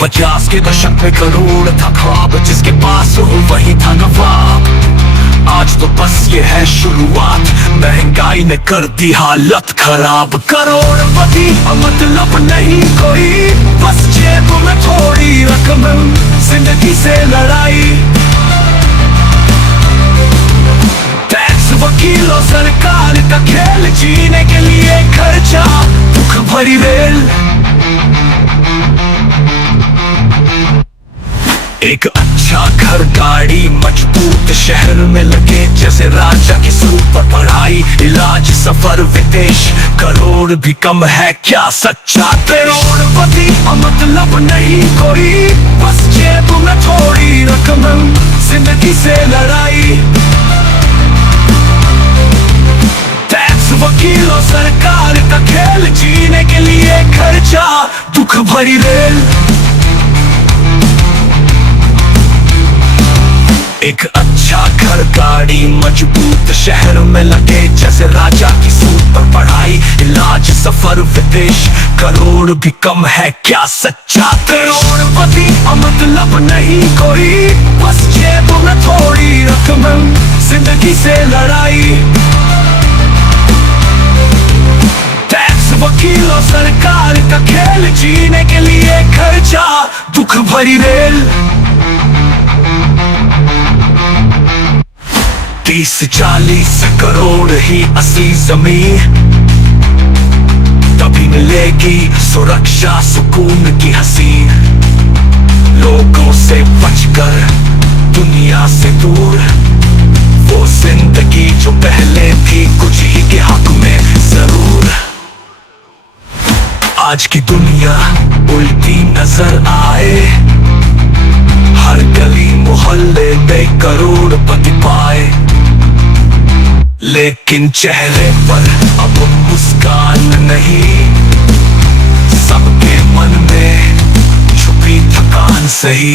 50 के दशक में करोड़ था ख्वाब, जिसके पास हो वही था नवाब। आज तो बस ये है शुरुआत, महंगाई ने कर दी हालत खराब। करोड़पति मतलब नहीं कोई, बस जेब में थोड़ी रकम, जिंदगी से लड़ाई। टैक्स, वकीलों, सरकार का खेल, जीने के लिए खर्चा, दुख भरी रेल। एक अच्छा घर, गाड़ी, मजबूत शहर में लगे जैसे राजा की सूट पर पढ़ाई, इलाज, सफर, विदेश, करोड़ भी कम है क्या सच्चा? करोड़पति मतलब नहीं कोई, बस जेब में थोड़ी रकम, जिंदगी से लड़ाई। टैक्स, वकीलों, सरकार का खेल, जीने के लिए खर्चा, दुख भरी रेल। एक अच्छा घर, गाड़ी, मजबूत शहर में लगे जैसे राजा की सूट पर पढ़ाई, इलाज, सफर, विदेश, करोड़ भी कम है क्या सच्चा? करोड़पति मतलब नहीं कोई, बस जेब में थोड़ी रकम, जिंदगी से लड़ाई। टैक्स, वकीलों, सरकार का खेल, जीने के लिए खर्चा, दुख भरी रेल। 30-40 करोड़ ही असली जमीन, तभी मिलेगी सुरक्षा, सुकून की हसीन। लोगों से बचकर, दुनिया से दूर, वो जिंदगी जो पहले थी कुछ ही के हक में जरूर। आज की दुनिया उल्टी नजर आए, हर गली मोहल्ले में करोड़पति पाए, लेकिन चेहरे पर अब मुस्कान नहीं, सबके मन में छुपी थकान सही।